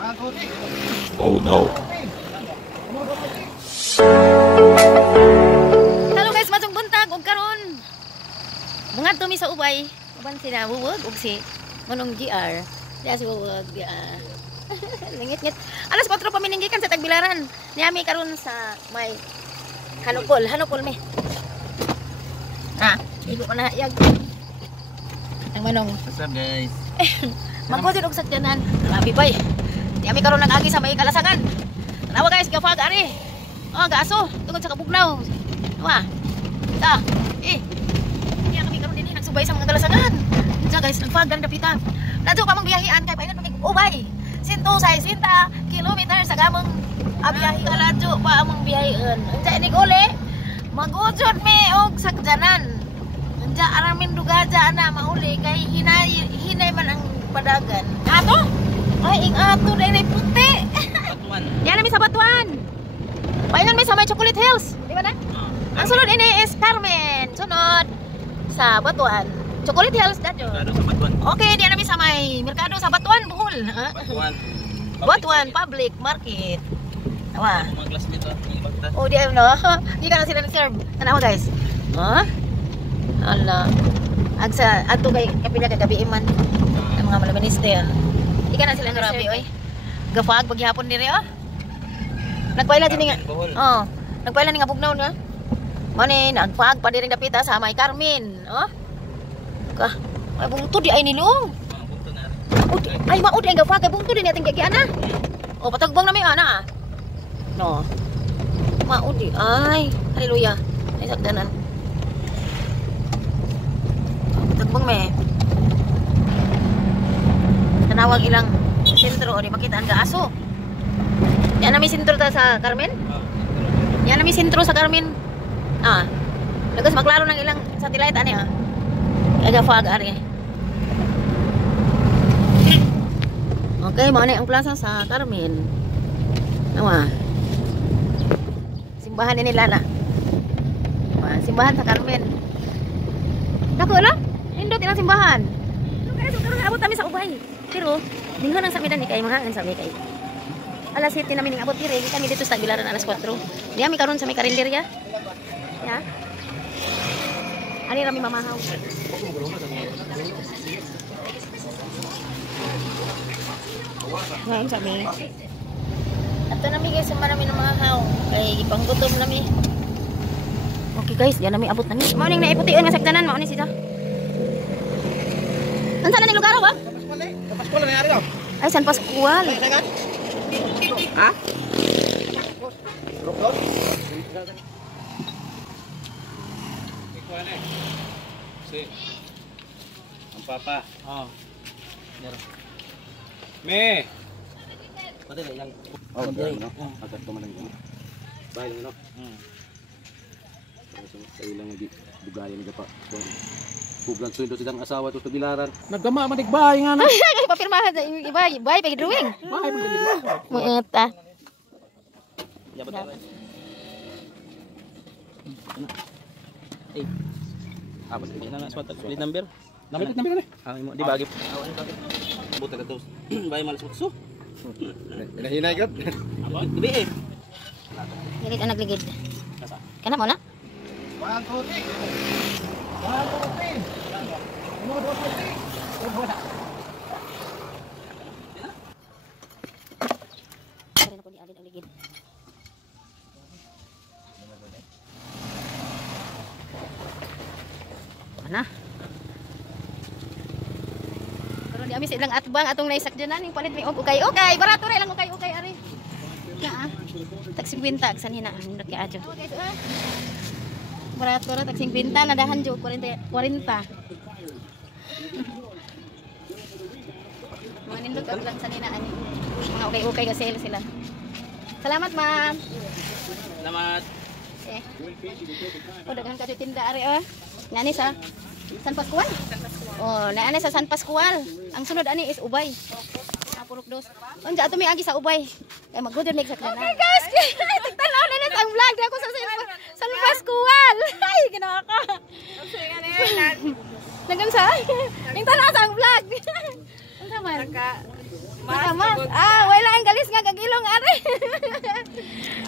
Oh no. Hello guys, masong buntag ug karon. Bunga tumi sa ubay. Uban sila wuwag ug si Manong GR. Diya si wuwag. Lingit-ngit. Alas 4 pa mininggikan sa Tagbilaran. Niyami karon sa may Hanupol me. Igo ko na yag. Ang Manong. What's up guys? Magkudin og sakyanan. Grabe bay. Niyami karon nag-agi sa may Kalasangan. Tanawa guys, gafag ari. Oh, gaaso, tungod sa Kabugnaw. Wa. Niya kami karon dinhi nagsubay sa mga Kalasangan. Sa guys, nagfagdan dapitan. Nadto pa mang biyahean kay paingon mig ubay. 160 kilometer sa gamong abiyahe kaladyo pa among biyahean. Unsa ni gole? Magujod mi og sakyanan. Unsa aramin dugaja na mauli kay hinay man ang padagan. Ato? Ay ing ato dai puti. Batuan. Yan na mi sa Batuan. Paingon mi sa may Chocolate Hills, di ba na? Ang sulod ini is Carmen. Sunod sa Batuan. Chocolate Hills dadyo. Merkado sa Batuan. Okay, diyan namin sa may merkado sa Batuan, Bohol. Batuan. Batuan Public Market. Tawa. Mga classmate at mga bagta. Oh, di no. Di ka na sila nag-serve. Tanawa guys. Ha? Ala. Agsa ato kay kapila ka gabi man. Ang mga malaminister. Di ka na sila nag-serve oy. Gafag paghihapon diri oh. Nagpaila din nga. Oh. Nagpaila ni nga Bugnaw na. Mani nagfag pa diri dapita sa may Carmen, oh. Ka. Ay bungtod di ay nilong. Ay maud ay gafag kay bungtod din ating gagiana. Oh, patagbang na may ana. No. Maud di ay. Haleluya. Ay sagdanan. Tagbang me. Tanawag ilang sentro o di makita ang gaaso. Yan nami sentro ta sa Carmen? Yan nami sentro sa Carmen. Lagas maklaro ng ilang satellite ani Aga fag ari. Okay, mao ni ang plaza sa Carmen. Nawa. Simbahan ni nila na. Simbahan sa Carmen. Dako lang? Indot ilang simbahan. Kaya karon abot kami sa ubay. Pero dinghan ang samidan ni kay mga ang sami kay. Alas 7 namin ning abot diri, kami dito sa Tagbilaran alas 4. Di kami karon sa may karinderya. Ya. Ani rami mamahaw. Ngayon sabi. Ato nami guys, marami na mamahaw. Kay ipanggutom nami. Okay guys, diyan nami abot nami. Mao ning naiputian nga sagdanan, mao ni sila. Unsa na ning lugar ba? Pasko na ari daw. Ay San Pascual. Ha? Si ang papa. Me. Pati na ilang. Oh, no. Agad ko man lang. Bahay lang no. Sa ilang dugayan ga pa. Puglan sundo silang asawa to Tagbilaran. Nagdama man bahay nga na. Ay papirmahan sa iba, bahay pa drawing. Bahay man gid. Mueta. Yabat na. Eh. Apa sih na swat split number? Number ni. Mo di bagi. Buta ka tos. Bahay malas mo. Hinahinay gud. Gabi eh. Galit ang nagligid. Kana mo na? 1 2 3. 1 2 3. 1 2 3. Kaya na po ni alin ang ligid. Ana? Karon di ami sa ilang atbang atong naisakdanan ning palit mi og ukay. Barato ra lang ukay ari. Tag 50 agsan hina nindot kay adyo. Barato ra tag 50 nadahan jo 40. Mga nindot ang lang sanina ani. Mga ukay kasi sila. Salamat ma'am. Salamat. Dagan ka tinda ari Nani sa San Pascual? Oh, naani sa San Pascual. Ang sunod ani is Ubay. Purok dos. Unsa ato mi agi sa Ubay. Kay magudod nig sa kanan. Okay guys, tanaw na sa vlog ako sa San Pascual. Ay, ginawa ka. Nagan sa? Ning tanaw sa vlog. Unsa man? Makamas. Wala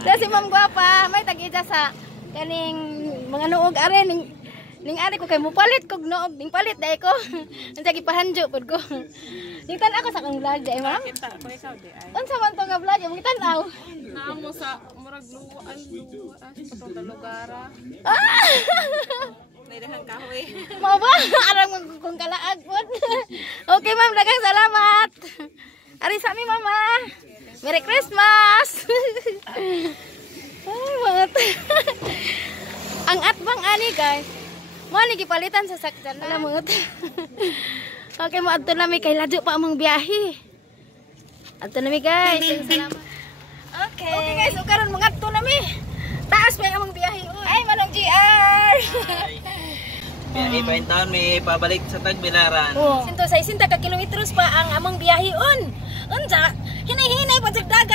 Dahil si Ma'am Guapa, may tag-ija sa kaning mga nuog are ning ari ko kay mupalit kog noog ning palit dai ko. Unsa gipahanjo pud ko. Ning tan ako sa kang vlog dai ma'am. Kita ko ikaw di ay. Unsa man to nga vlog mo tan-aw? Naamo sa murag luwaan patong talugara. Ah! Naidahan kahoy. Mo ba? Arang kung kalaag pud. Okay ma'am, daghang salamat. Ari sa mi mama. Merry Christmas. Ay, mga ang atbang ani guys. Mo ni gipalitan sa sakyan na mga okay, mo adto nami kay ladyo pa among biyahe. Adto nami guys. Salamat. Okay. Okay guys, so karon mga adto nami. Taas pa among biyahe. Ay, manong GR. Biyahe pa in town, may pabalik sa Tagbilaran. Oh. 160 ka kilometros pa ang among biyahe on. Unsa? Hinay-hinay pa sa dagat.